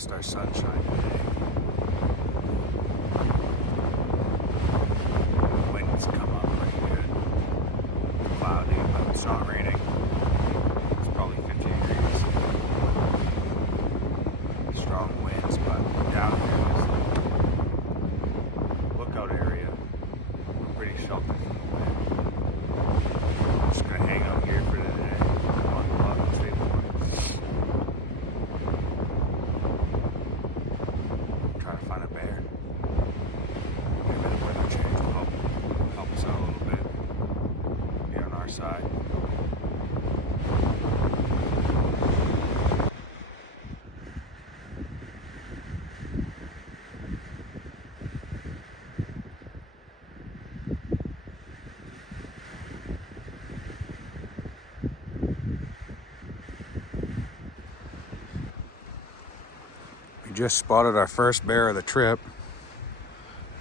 lost our sunshine today. The winds come up pretty good. It's cloudy, but it's not raining. It's probably 50 degrees. Strong winds, but down here is the lookout area. We're pretty sheltered from the wind. I'm just gonna hang out here for today. Buckle up and stay warm. Try to find a bear. Maybe the weather change will help us out a little bit. Be on our side. We just spotted our first bear of the trip.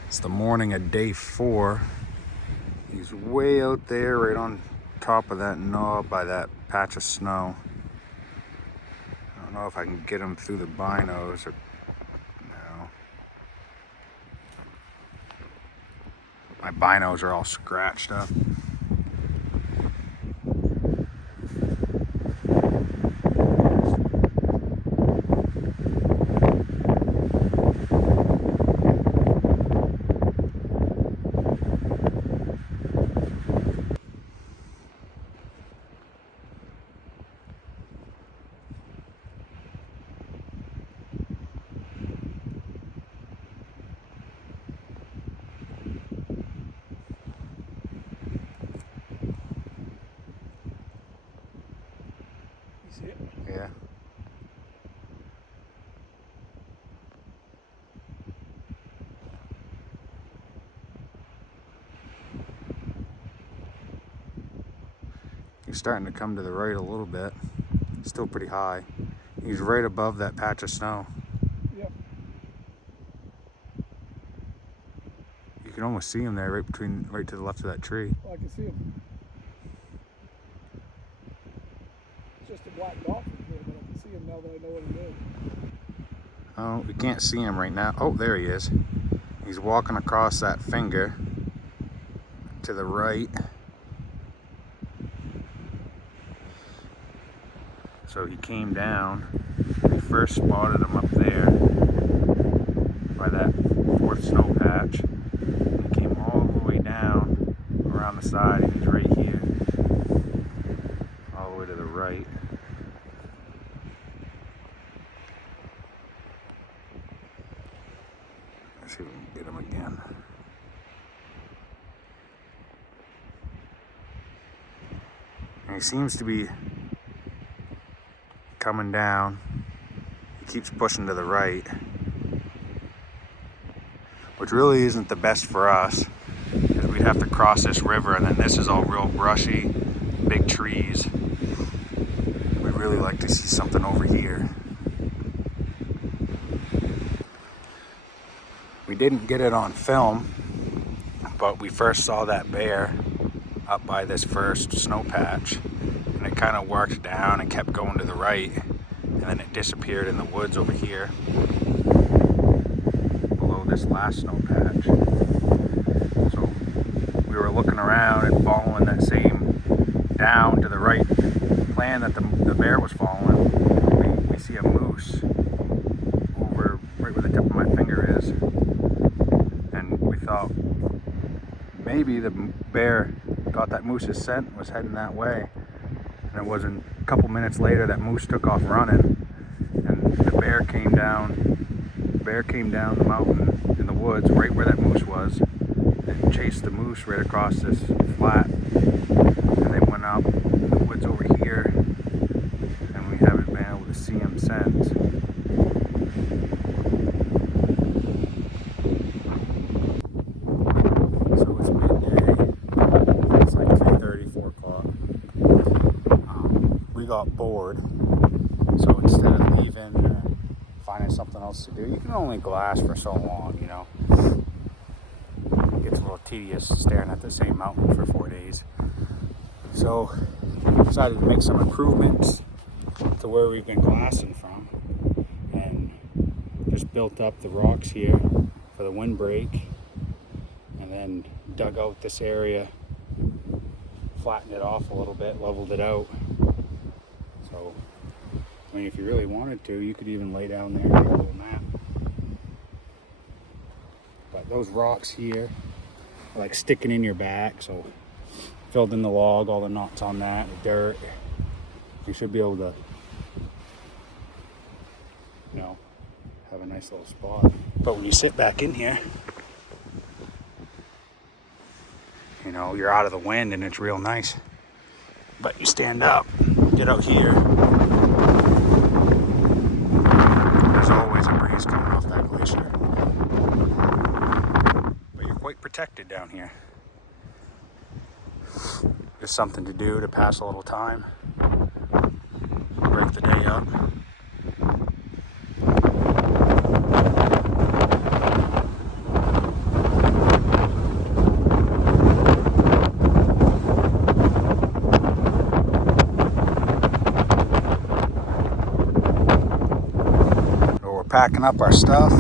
It's the morning of day 4. He's way out there, right on top of that knob by that patch of snow. I don't know if I can get him through the binos or no. My binos are all scratched up. See it? Yeah. He's starting to come to the right a little bit. Still pretty high. He's right above that patch of snow. Yep. You can almost see him there, right to the left of that tree. Oh, I can see him. It's just a black dot from here, but I can see him now that I know what he is. Oh, we can't see him right now. Oh, there he is. He's walking across that finger to the right. So he came down. We first spotted him up there by that 4th snow patch. He came all the way down around the side, and he's right here, all the way to the right. Let's see if we can get him again. And he seems to be coming down. He keeps pushing to the right, which really isn't the best for us, because we'd have to cross this river, and then this is all real brushy, big trees. We'd really like to see something over here. We didn't get it on film, but we first saw that bear up by this first snow patch, and it kind of worked down and kept going to the right, and then it disappeared in the woods over here below this last snow patch. So we were looking around and following that same down to the right plan that the bear was following. We see a moose over right where the tip of my finger is, and we thought maybe the bear got that moose's scent and was heading that way. And it wasn't a couple minutes later that moose took off running, and the bear came down the mountain in the woods right where that moose was, and chased the moose right across this flat, and they went up in the woods over here, and we haven't been able to see him since. So it's midday. It's like 3:30, 4 o'clock. We got bored, so instead of leaving and finding something else to do, you can only glass for so long, you know. It gets a little tedious staring at the same mountain for 4 days. So we decided to make some improvements to where we've been glassing from, and just built up the rocks here for the windbreak, and then dug out this area, flattened it off a little bit, leveled it out. So, I mean, if you really wanted to, you could even lay down there and take a little nap. But those rocks here are like sticking in your back, so filled in the log, all the knots on that, the dirt. You should be able to, you know, have a nice little spot. But when you sit back in here, you know, you're out of the wind and it's real nice. But you stand up, get out here, there's always a breeze coming off that glacier. But you're quite protected down here. Just something to do to pass a little time, break the day up. Packing up our stuff.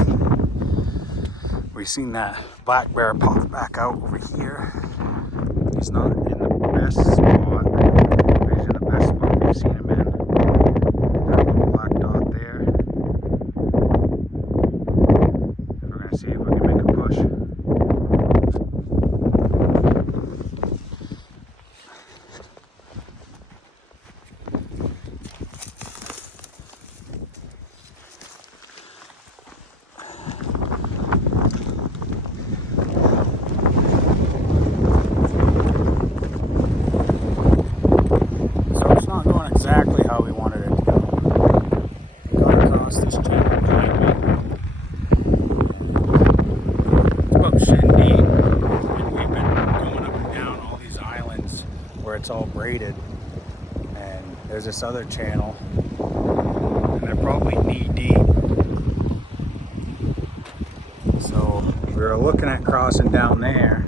We've seen that black bear pop back out over here. He's not in the best spot, but he's in the best spot we've seen him in. That little black dot there. We're gonna see if we can make a push. Exactly how we wanted it to go. Got across this channel behind me. It's about shin deep, and we've been going up and down all these islands where it's all braided. And there's this other channel, and they're probably knee deep. So we were looking at crossing down there,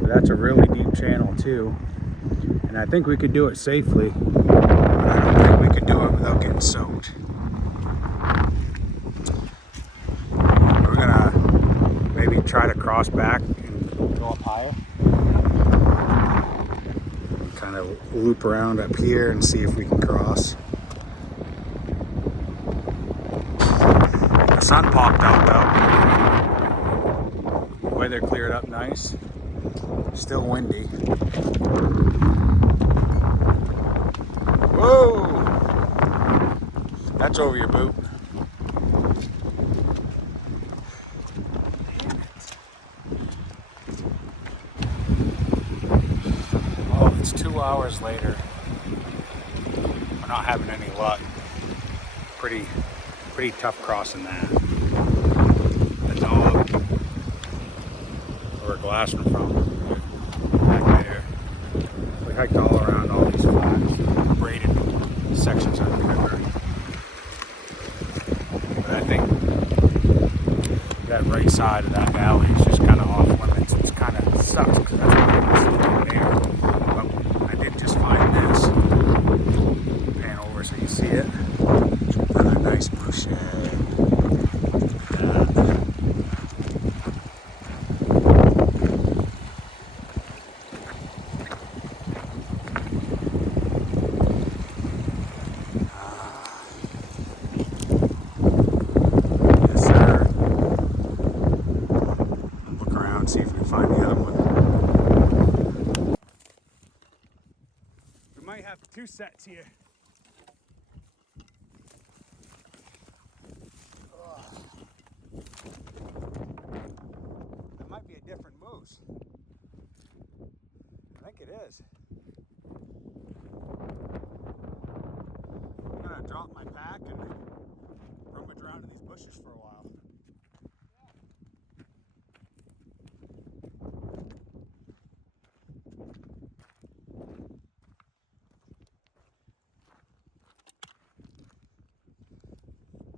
but that's a really deep channel too. And I think we could do it safely. I don't think we could do it without getting soaked. We're gonna maybe try to cross back and go up higher. Kind of loop around up here and see if we can cross. The sun popped out though. The weather cleared up nice. Still windy. Whoa! That's over your boot. Oh, it's 2 hours later. We're not having any luck. Pretty tough crossing that. The dog. Where we're glassing from. Back there. We hiked all around all these flats, braided sections of the river. But I think that right side of that valley is just kind of off limits. It's kind of sucks because that's what I was doing there. But I did just find this. Pan over so you see it. Another nice bush. See if we can find the other one. We might have 2 sets here. That might be a different moose. I think it is. I'm gonna drop my pack and rummage around in these bushes for a while.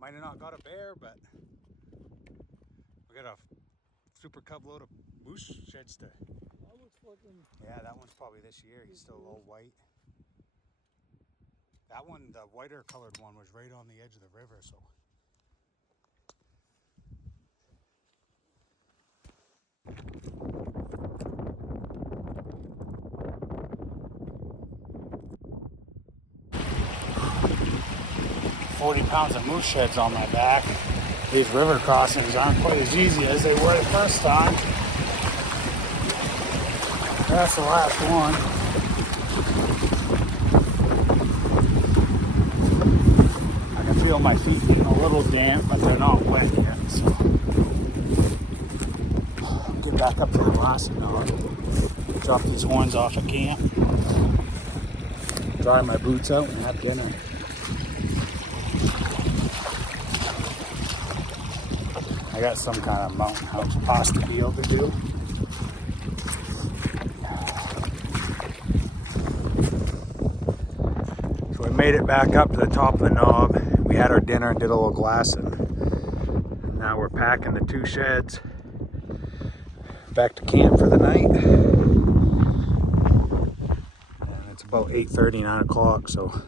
Might have not got a bear, but we got a super cub load of moose sheds to. That looks fucking. Yeah, that one's probably this year. He's still a little white. That one, the whiter colored one, was right on the edge of the river, so 40 pounds of moose sheds on my back. These river crossings aren't quite as easy as they were the first time. That's the last one. I can feel my feet being a little damp, but they're not wet yet, so get back up to the Alaskan now. Drop these horns off at camp. Dry my boots out and have dinner. I got some kind of mountain house pasta deal to do. So we made it back up to the top of the knob. We had our dinner and did a little glassing. Now we're packing the 2 sheds back to camp for the night. And it's about 8:30, 9 o'clock, so